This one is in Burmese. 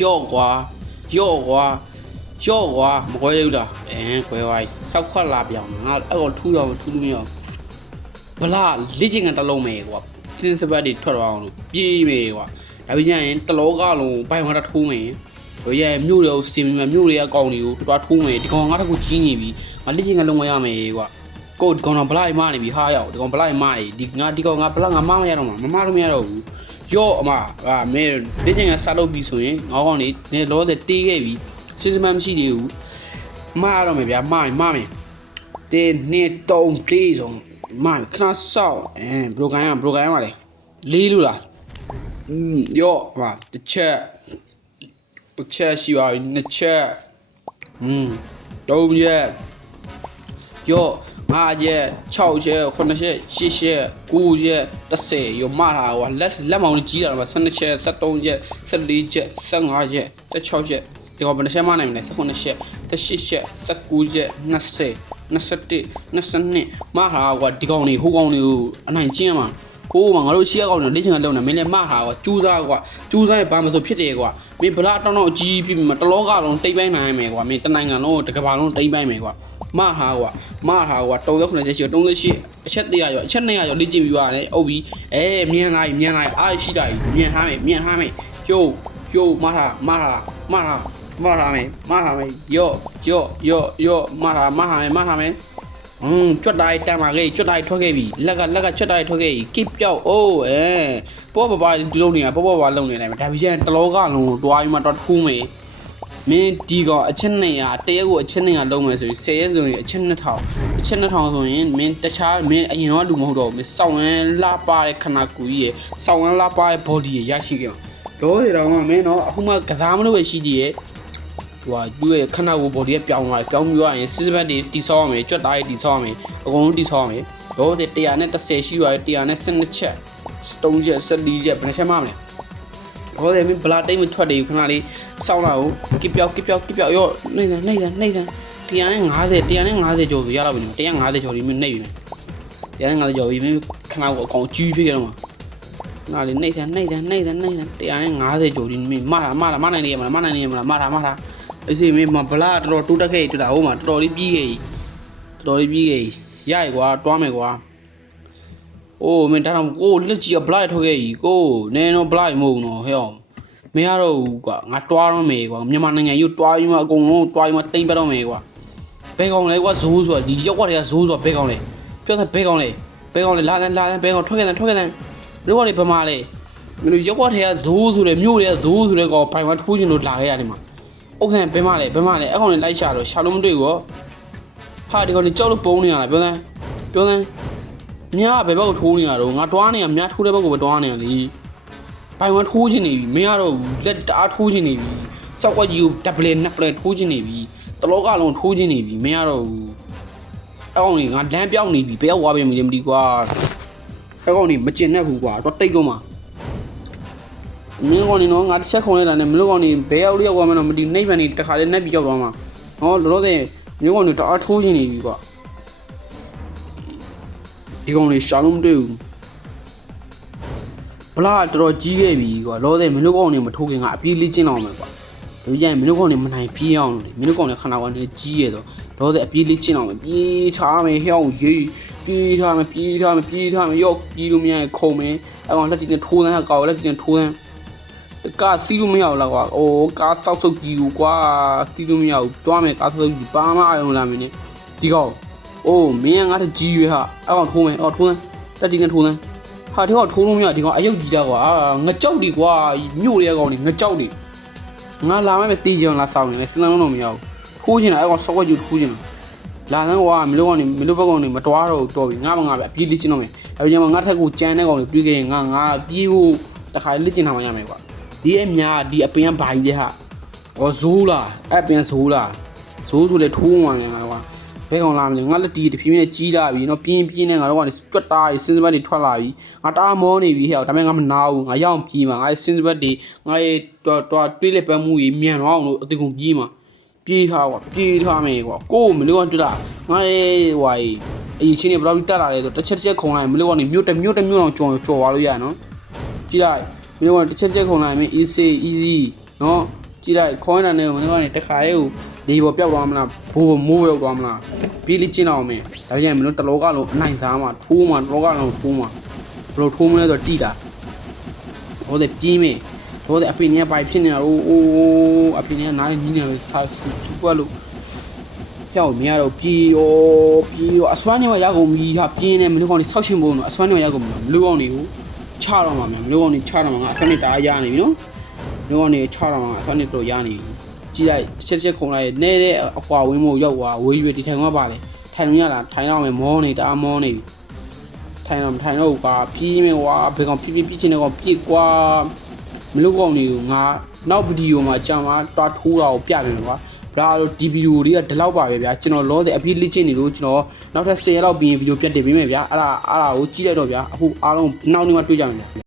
ရော့ကွာရော့ကွာရော့ကွာမကွဲသေးဘူးလားကွဲသွားပြီစောက်ခွက်လာပြောင်းငါအဲ့တော့ထူးတော့ထူးလို့မရအောင်ဗလားလေ့ကျင့်ကန်တစ်လုံးမယ်ကွာစင်းစပတ်တွေထွက်သွားအောင်လို့ပြေးမယ်ကွာဒါပြီးရင်တလောကလုံးဘိုင်မှာတထိုးမယ်တို့ရဲ့မြို့တွေကိုစင်ပြီးမြို့တွေအကောင်တွေကိုတွားထိုးမယ်ဒီကောင်ငါတကူကြီးနေပြီငါလေ့ကျင့်ကန်လုံးဝရမယ်ကွာကိုဒီကောင်တော့ဗလားမနေပြီဟာရောက်ဒီကောင်ဗလားမနေဒီကောင်ငါဗလားငါမရတော့မှာမလို့မရတော့ဘူးရော့အမမင်းလေ့ကျင့်ကန်စလုပ်ပြီဆိုရင်ငါကောင်နေလောတဲ့တေးခဲ့ပြီစစ်စမမရှိသေးဘူးမှားတော့မယ်ဗျာမှားမယ်တင်းနှစ်တုံးလေးဆုံးမှားခဏဆောက်ဘရိုကန်ရပါလေလေးလို့လားရော့ဟာတစ်ချက်ရှိပါပြီနှစ်ချက်သုံးချက်ရော့5ချက်6ချက်9ချက်10ချက်9ချက်10ရောမှားတာဟိုလက်မောင်ကြီးတာတော့12ချက်13ချက်14ချက်15ချက်16ချက်ဒီကောင်ဘယ်နှချက်မှနိုင်မလဲ19ချက်18ချက်19ချက်20 21 22မှားတာကွာဒီကောင်တွေဟိုကောင်တွေကိုအနိုင်ကျင်းမှာဟိုးမှာငါတို့ရှေ့ကောင်တွေလေ့ကျင့်ခန်းလုပ်နေမင်းလည်းမှားတာကွာကျူးစားကွာကျူးစားရင်ဘာမှမဆိုဖြစ်တယ်ကွာမင်းဗလာတောင်းအကြီးဖြစ်ပြီးမှတလောကလုံးတိတ်ပိုင်းနိုင်မယ်ကွာမင်းတနိုင်ငံလုံးတကဘာလုံးတိတ်ပိုင်းမယ်ကွာမှားတာကွာ39ချက်ရှိ38အချက်100ရောအချက်200ရောလေ့ကျင့်ပြီးသွားတယ်အုပ်ပြီးမြန်လာအားရှိတာကြီးမြန်ထားမယ်ယိုးမှားတာမယ်ရော့မှားတာမယ်ကြွတ်တိုင်းတန်ပါခဲ့ကြွတ်တိုင်းထွက်ခဲ့ပြီလက်ကကြွတ်တိုင်းထွက်ခဲ့ပြီကိပြောက်ပေါ့ပါဒီလုံးနေပေါ့ပါလုံးနေတယ်ဒါပြီးရင်တလောကလုံးတွားပြီးမှတော့ထူးမယ်မင်းဒီကောင်အချက်200တရက်ကိုအချက်200လုံးမယ်ဆိုရင်10ရက်ဆိုရင်အချက်2000ဆိုရင်မင်းတခြားမင်းအရင်တော့လူမဟုတ်တော့ဘူးမင်းစောင်းရန်လာပါတဲ့ခနာကူကြီးရယ်စောင်းရန်လာပါတဲ့ body ရရှိခဲ့မှာတော့ဒီတော့မင်းတော့အခုမှကစားမလို့ပဲရှိသေးရဲ့ဟိုသူ့ရဲ့ခနာကို body ပြောင်းပြီးရရင်စစ်စပတ်တွေတီဆောက်ရမယ်ကြွတ်တိုင်းတီဆောက်ရမယ်အကုန်လုံးတီဆောက်ရမယ်တော့ဒီ130ရှိရတယ်112ချက်3ချက်14ချက်ဘယ်နှချက်မှမလဲဟောတယ်မင်းဘလာတိတ်မထွက်တယ်ခဏလေးစောင်းလာကိုကိပြောက်ရောနေစမ်း150ကျော်ဆိုရတော့ပြီ150ကျော်ဒီမင်းနှိပ်ပြီ150ကျော်ပြီမင်းခဏကိုအကောင်ကြီးဖြစ်ကြတော့မှာခဏလေးနှိပ်စမ်း150ကျော်ဒီမင်းမနိုင်နေရမလားမတာအစီမင်းဘလာတော်တူတက်ခဲ့တူတာဟိုမှာတော်တော်လေးပြီးခဲ့ရရကွာတွားမယ်ကွာအိုးမင်းဒါတော့ကိုလက်ကြီးကဘလိုက်ထွက်ခဲ့ကြီးကိုနဲတော့ဘလိုက်မဟုတ်နော်ဟဲ့အောင်မရတော့ဘူးကွာငါတွားတော့မယ်ကွာမြန်မာနိုင်ငံယူတွားပြီးမှအကုန်လုံးတွားပြီးမှတိမ့်ပတ်တော့မယ်ကွာဘဲကောင်လဲကွာဇိုးဆိုတာဒီရောက်ကွာတွေကဇိုးဆိုတာဘဲကောင်လဲပြောတယ်ဘဲကောင်လဲလာတယ်ဘဲကောင်ထွက်ခဲ့တယ်ဘယ်ကောင်လဲဗမာလဲမင်းတို့ရောက်ကွာတွေကဇိုးဆိုတယ်မြို့တွေကဇိုးဆိုတဲ့ကောင်ဘိုင်မှာထိုးချင်လို့လာခဲ့ရတယ်မှာအုတ်ခံဘဲမလဲအဲ့ကောင်လဲလိုက်ရှာတော့ရှာလို့မတွေ့ဘူးဟာဒီကောင်လဲကြောက်လို့ပုံနေရလားပြောစမ်းမြားဘယ်ဘက်ကိုထိုးနေရတော့ငါတွားနေရမြားထိုးတဲ့ဘက်ကိုပဲတွားနေရလေဘိုင်ဝမ်ထိုးချင်နေပြီမင်းကတော့လက်တအားထိုးချင်နေပြီစောက်ကွက်ကြီးကို2 play ထိုးချင်နေပြီတလောကလုံးထိုးချင်နေပြီမင်းကတော့အဲ့ကောင်ကြီးငါလမ်းပြောင်းနေပြီဘယ်ရောက်သွားပြီမသိကွာအဲ့ကောင်ကြီးမကျင်နဲ့ဘူးကွာတော့တိတ်တော့မှာမင်းကောင်ကြီးနော်ငါတစ်ချက်ခုံလိုက်တာနဲ့မင်းကောင်ကြီးဘယ်ရောက်လျောက်သွားမှတော့မသိနှိပ်ပန်နေတခါလေးနှက်ပြီးကြောက်သွားမှာဟောလောလောဆယ်မင်းကောင်ကြီးတအားထိုးချင်နေပြီကွာဒီကောင်လေးရှာလို့မတွေ့ဘူးဘလားတော်တော်ကြီးခဲ့ပြီကွာလောဆယ်မင်းတို့ကောင်တွေမထိုးခင်ကအပြေးလေးကျင်းအောင်မယ်ကွာဒီကြရင်မင်းတို့ကောင်တွေမနိုင်ပြေးအောင်လို့မင်းတို့ကောင်တွေခဏကနေကြီးရတော့လောဆယ်အပြေးလေးကျင်းအောင်မယ်ပြေးထားမယ်ဟဲ့အောင်ရေးပြေးထားမယ်ရော့ပြေးလို့မရရင်ခုံမယ်အဲ့ကောင်လက်တီနဲ့ထိုးစမ်းကောက်လက်တီနဲ့ထိုးစမ်းကားစီးလို့မရဘူးလားကွာအိုးကားစောက်ဆုပ်ကြီးကိုကွာစီးလို့မရဘူးတွားမယ်ကားစောက်ကြီးပါမအောင်လာမင်းနဲ့ဒီကောင်အိုးမင်းကငါ့ထကြီးရွေးဟာအဲ့ကောင်ထိုးမယ်ထိုးစမ်းလက်တီနဲ့ထိုးစမ်းဟာဒီကောင်ထိုးလို့မရဒီကောင်အယုတ်ကြီးတာကွာငကြောက်ဒီကွာမြို့တွေကကောင်တွေငကြောက်တွေငါလာမယ်တေးကြအောင်လာဆောင်နေလဲစဉ်းစားလို့မရဘူးထိုးချင်တာအဲ့ကောင်စောက်ကွက်ကြီးထိုးချင်တာလာစမ်းကွာမင်းတို့ဘက်ကောင်တွေမတွားတော့တော်ပြီငါပဲအပြေးလေးကျင်းတော့မယ်အဲ့ဒီမှာငါထက်ကိုကြမ်းတဲ့ကောင်တွေပြေးခဲ့ရင်ငါပြေးဖို့တခါလေးကျင်းထားမှရမယ်ကွာဒီအမြာဒီအပင်ကဘာကြီးလဲဟာဇိုးလားအဲ့ပင်ဇိုးလားဇိုးဆိုလေထိုးမှန်းနေငါကွာဘဲကောင်လာမလဲငါလက်တီတဖြည်းဖြည်းနဲ့ကြီးလာပြီနော်ပြင်းနဲ့ငါတော့ကနေကြွတ်တာစင်းစပတ်တွေထွက်လာပြီငါတားမောနေပြီဟဲ့ဒါပေမဲ့ငါမနာဘူးငါရောက်ပြေးမှာငါစင်းစပတ်တွေငါရဲ့တော်တွေးလက်ပန်းမှုကြီးမြန်တော့အောင်လို့အတူကုန်ပြေးမှာပြေးထားမယ်ကွာကိုမလို့ကတွေ့တာငါရဲ့ဟိုအရင်ချင်းနေဘယ်တော့တက်လာလဲဆိုတစ်ချက်ခုံလိုက်မလို့ကနေမြို့တော့ကြော်သွားလို့ရနော်ကြည့်လိုက်မင်းတို့ကတစ်ချက်ခုံလိုက်မင်း easy နော် ကြည့်လိုက်ခေါင်းနဲ့မင်းတို့ကနေတခါရေးကိုဒီပေါ်ပျောက်သွားမလားဘိုးမိုးပျောက်သွားမလားပြေးလိကျင်းအောင်မင်းဒါပြန်မင်းတို့တလောကလုံးအနိုင်စားမှာထိုးမှာတလောကလုံးထိုးမှာဘယ်လိုထိုးမလဲဆိုတော့တိတာဟိုတဲ့ပြေးမယ်ဟိုတဲ့အဖေနေပိုင်ဖြစ်နေတာအိုးအဖေနေနားနီးနေလို့စားစူပွက်လို့ဖျောက်မရတော့ပြေးရောအစွမ်းနေရကုန်ပြီဟာပြင်းနေမင်းတို့ကောင်နေဆောက်ရှင်ပုံတော့အစွမ်းနေရကုန်ပြီမင်းတို့ကောင်တွေကိုချတော့မှာမြန်မင်းတို့ကောင်တွေချတော့မှာငါအစွမ်းနေတအားရနေပြီနော်မင်းတို့ကောင်တွေချတော့မှာအစွမ်းနေတော့ရနေပြီကြည့်လိုက်ချက်ခုံလိုက်နဲတဲ့အကွာဝင်းမို့ရောက်သွားဝေးရွေးဒီထိုင်ကပါလေထိုင်လို့ရလားထိုင်တော့မယ်မောနေတအားမောနေပြီထိုင်တော့မထိုင်တော့ဘူးကွာပြေးမယ်ကွာဘယ်ကောင်ပြေးချင်တဲ့ကောင်ပြေးကွာမင်းတို့ကောင်တွေကိုငါနောက်ဗီဒီယိုမှာကြာမှာတွားထိုးတာကိုပြပေးမယ်ကွာဒါတော့ဒီဗီဒီယိုတွေကဒီလောက်ပါပဲဗျာကျွန်တော်လောတဲ့အပြေးလေ့ကျင့်နေလို့ကျွန်တော်နောက်ထပ်10ရက်လောက်ပြီးရင်ဗီဒီယိုပြတ်တင်ပေးမယ်ဗျာအဲ့ဒါကိုကြည့်လိုက်တော့ဗျာအခုအားလုံးနောက်နေ့မှတွေ့ကြမယ်